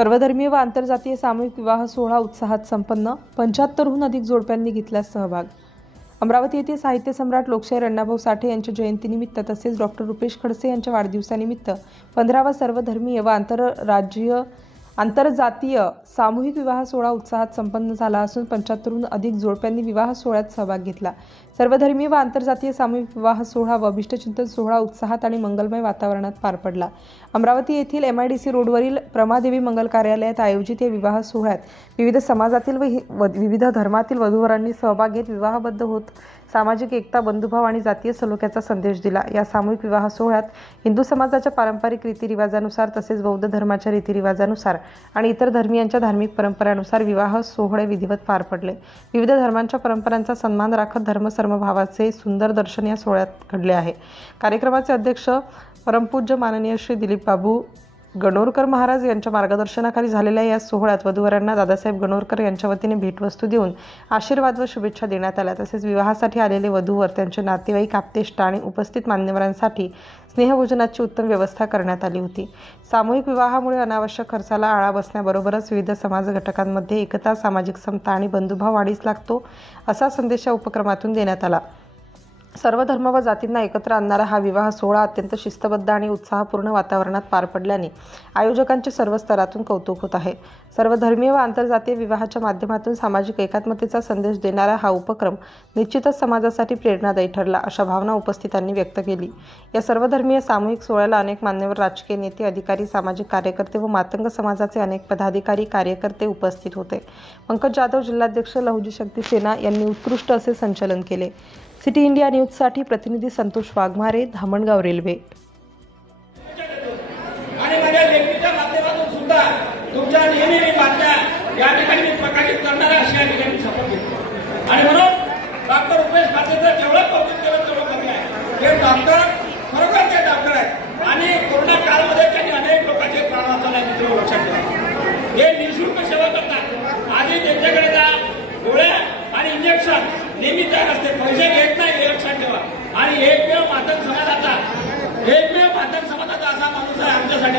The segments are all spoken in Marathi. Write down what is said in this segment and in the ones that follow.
सर्वधर्मीय व आंतरजातीय सामूहिक विवाह सोहळा उत्साहात संपन्न. 75हून अधिक जोडप्यांनी घेतला सहभाग. अमरावती येथे साहित्य सम्राट लोकशाहीर अण्णाभाऊ साठे यांच्या जयंतीनिमित्त तसेच डॉक्टर रुपेश खडसे यांच्या वाढदिवसानिमित्त 15वा सर्वधर्मीय व आंतरजातीय सामूहिक विवाह सोहळा उत्साहात संपन्न झाला असून 75हून अधिक जोडप्यांनी विवाह सोहळ्यात सहभाग घेतला. सर्वधर्मीय व आंतरजातीय सामूहिक विवाह सोहळा व अभिष्टचिंतन सोहळा उत्साहात आणि मंगलमय वातावरणात पार पडला. अमरावती येथील MIDC रोडवरील प्रमादेवी मंगल कार्यालयात आयोजित या विवाह सोहळ्यात विविध समाजातील व विविध धर्मातील वधूवरांनी सहभाग घेत विवाहबद्ध होत सामाजिक एकता, बंधुभाव आणि जातीय सलोख्याचा संदेश दिला. या सामूहिक विवाह सोहळ्यात हिंदू समाजाच्या पारंपरिक रीतिरिवाजानुसार तसेच बौद्ध धर्माच्या रीतिरिवाजानुसार आणि इतर धर्मियांच्या धार्मिक परंपरांनुसार विवाह सोहळे विधिवत पार पडले. विविध धर्मांच्या परंपरांचा सन्मान राखत धर्मसमभावाचे सुंदर दर्शन या सोहळ्यात घडले आहे. कार्यक्रमाचे अध्यक्ष परमपूज्य माननीय श्री दिलीप बाबू गणोरकर महाराज यांच्या मार्गदर्शनाखाली झालेल्या या सोहळ्यात वधूवरांना दादासाहेब गणोरकर यांच्या वतीने भेटवस्तू देऊन आशीर्वाद व शुभेच्छा देण्यात आल्या. तसेच विवाहासाठी आलेले वधूवर, त्यांचे नातेवाईक, आप्तेष्ट आणि उपस्थित मान्यवरांसाठी स्नेहभोजनाची उत्तम व्यवस्था करण्यात आली होती. सामूहिक विवाहामुळे अनावश्यक खर्चाला आळा बसण्याबरोबरच विविध समाज घटकांमध्ये एकता, सामाजिक समता आणि बंधुभाव वाढीस लागतो असा संदेश या उपक्रमातून देण्यात आला. सर्व धर्म व जातींना एकत्र आणणारा हा विवाह सोहळा अत्यंत शिस्तबद्ध आणि उत्साहपूर्ण वातावरणात पार पडल्याने आयोजकांचे सर्व स्तरातून कौतुक होत आहे. सर्व धर्मीय व आंतरजातीय विवाहाच्या माध्यमातून सामाजिक एकात्मतेचा संदेश देणारा हा उपक्रम निश्चितच समाजासाठी प्रेरणादायी ठरला, अशा भावना उपस्थितांनी व्यक्त केली. या सर्वधर्मीय सामूहिक सोहळ्याला अनेक मान्यवर राजकीय नेते, अधिकारी, सामाजिक कार्यकर्ते व मातंग समाजाचे अनेक पदाधिकारी, कार्यकर्ते उपस्थित होते. पंकज जाधव, जिल्हाध्यक्ष लहुजी शक्ती सेना यांनी उत्कृष्ट असे संचलन केले. सिटी इंडिया न्यूजसाठी प्रतिनिधी संतोष वाघमारे, धामणगाव रेल्वे. आणि माझ्या लेखीच्या माध्यमातून सुद्धा तुमच्या नेहमी बातम्या या ठिकाणी मी प्रकाशित करणार अशी या ठिकाणी शपथ घेतो. आणि म्हणून डॉक्टर रुपेश खडसेंचं जेवढं कौतुक केलं तेवढं कमी आहे. हे डॉक्टर खरोखर ते डॉक्टर आहेत आणि कोरोना काळामध्ये त्यांनी अनेक लोकांचे प्राण वाचवले. मित्र लक्षात ठेवा, हे निःशुल्क सेवा करतात. आधी त्यांच्याकडे जा, गोळ्या आणि इंजेक्शन नेहमी तयार असते, पैसे घेत नाही, हे लक्षात ठेवा. आणि एकमेव मातंग समाजाचा असा माणूस आहे आमच्यासाठी,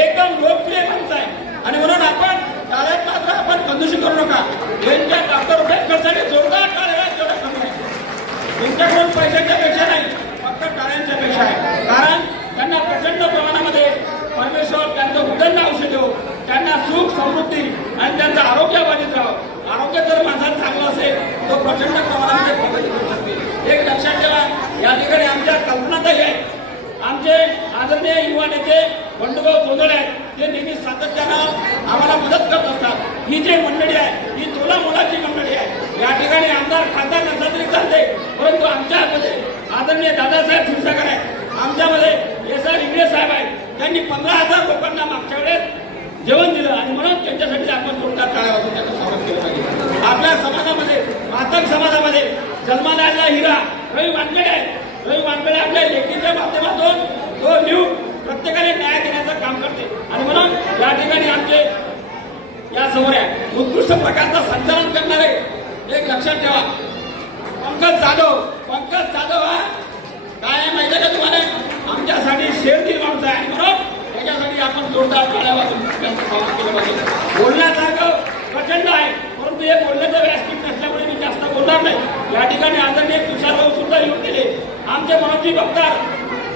एकदम लोकप्रिय माणूस आहे. आणि म्हणून आपण टाळ्यात मात्र आपण कंजूसी करू नका. यांच्या डॉक्टर रुपेश खडसेंनी जोरदार टाळ्या तेवढा कमी आहे. तुमच्याकडून पैशांच्या पेक्षा नाही, फक्त टाळ्यांच्या पेक्षा आहे. कारण त्यांना प्रचंड प्रमाणामध्ये परमेश्वर त्यांचं उदंड औषध देऊ, त्यांना सुख, समृद्धी आणि त्यांचं आरोग्य बाधित राहावं. आरोग्य जर माणसाला चांगलं असेल तो प्रचंड प्रमाणामध्ये प्रगती करू शकते. एक लक्षात ठेवा, या ठिकाणी आमच्या कल्पनाताई आहेत, आमचे आदरणीय युवा नेते बंडूभाऊ जोंधळे आहेत. ते नेहमी सातत्यानं आम्हाला मदत करत असतात. ही जी मंडळी आहे ही तोला मोलाची मंडळी आहे. या ठिकाणी आमदार, खासदार नसला तरी चालते, परंतु आमच्यामध्ये आदरणीय दादासाहेब क्षीरसागर आहेत, आमच्यामध्ये SR इंगळे साहेब आहेत. त्यांनी 15,000 लोकांना मागच्या वेळेस जेवण दिलं आणि म्हणून त्यांच्यासाठी आपण जोरदार टाळ्या वाजवून त्यांचं स्वागत केलं पाहिजे. आपल्या समाजामध्ये, मातंग समाजामध्ये जन्माला आलेला हिरा रवी वानखेडे आहे. रवी वानखेडे आपल्या लेखीच्या माध्यमातून तो न्यूज प्रत्येकाने न्याय देण्याचं काम करते. आणि म्हणून या ठिकाणी आमचे या समोर उत्कृष्ट प्रकारचं संचालन करणारे एक लक्षात ठेवा, पंकज जाधव हा काय आहे माहिती आहे का तुम्हाला, आमच्यासाठी शेरदिल माणूस आहे. आणि म्हणून त्याच्यासाठी आपण जोरदार टाळ्या वाजवून त्यांचं स्वागत केलं पाहिजे. बोलण्यासारखं प्रचंड आहे, परंतु हे बोलण्याचं व्यासपीठ नसल्यामुळे मी जास्त बोलणार नाही. या ठिकाणी आदरणीय तुषारभाऊ सुद्धा येऊन गेले. आमचे मनोजी बघतात,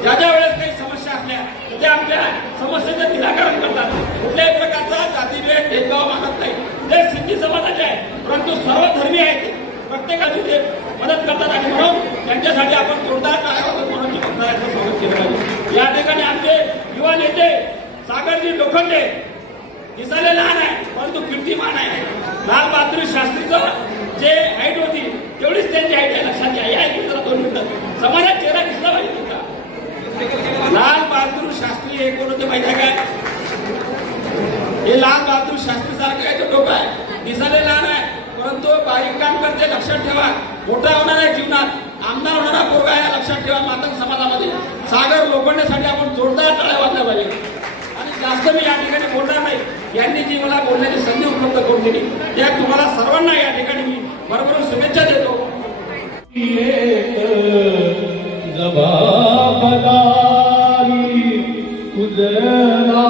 ज्या ज्या वेळेस काही समस्या असल्या तर ते आमच्या समस्येचं निराकरण करतात. कुठल्याही प्रकारचा जातीभेद, भेदभाव मानत नाही. ते सिद्धी समाजाचे आहे, परंतु सर्व धर्मी आहेत, प्रत्येकाची ते मदत करतात. आणि म्हणून त्यांच्यासाठी आपण जोरदार टाळ्या वाजवून मनोजी बघताराचं स्वागत केलं पाहिजे. या ठिकाणी आमचे युवा नेते सागरजी लोखंडे, दिसायला लहान आहे परंतु कीर्तिमान आहे. लाल बहादूर शास्त्रीचं जे हाईट होती तेवढीच त्यांची हाईट आहे, लक्षात घ्या. या ऐकून जरा 2 मिनिटं समाजात चेहरा दिसला पाहिजे तुमचा. लाल बहादूर शास्त्री हे कोण होते माहिती आहे काय? हे लाल बहादूर शास्त्री सारखं याचं डोकं आहे, दिसायला लहान आहे परंतु बारीक काम करते. लक्षात ठेवा, मोठा होणार आहे जीवनात, आमदार होणारा पोरगा आहे. लक्षात ठेवा, मातंग समाजामध्ये सागर लोखंडेसाठी आपण जोरदार टाळ्या वाजल्या पाहिजे. आणि जास्त मी या ठिकाणी बोलणार नाही. यांनी जी मला बोलण्याची संधी उपलब्ध करून दिली त्या तुम्हाला सर्वांना या ठिकाणी मी भरभरून शुभेच्छा देतो. जबाबदारी तुझला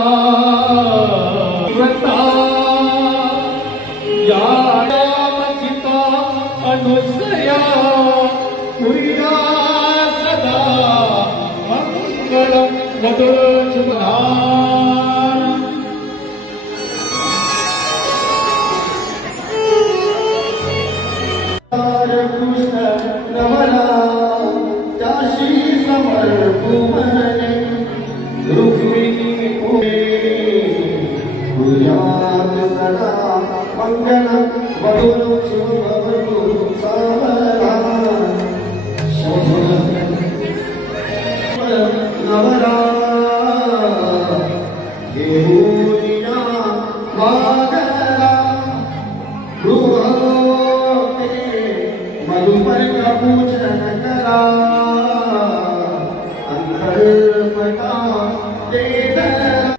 मधुर शुभधान कृष्ण नमला त्याशी समर्पू मने रुक्मिणी पूजात सदा मंगल मधुर शुभ सारा नवरा देऊनिया वागरा गृहते मधुपर का पूजन करा अंतर्पटा दे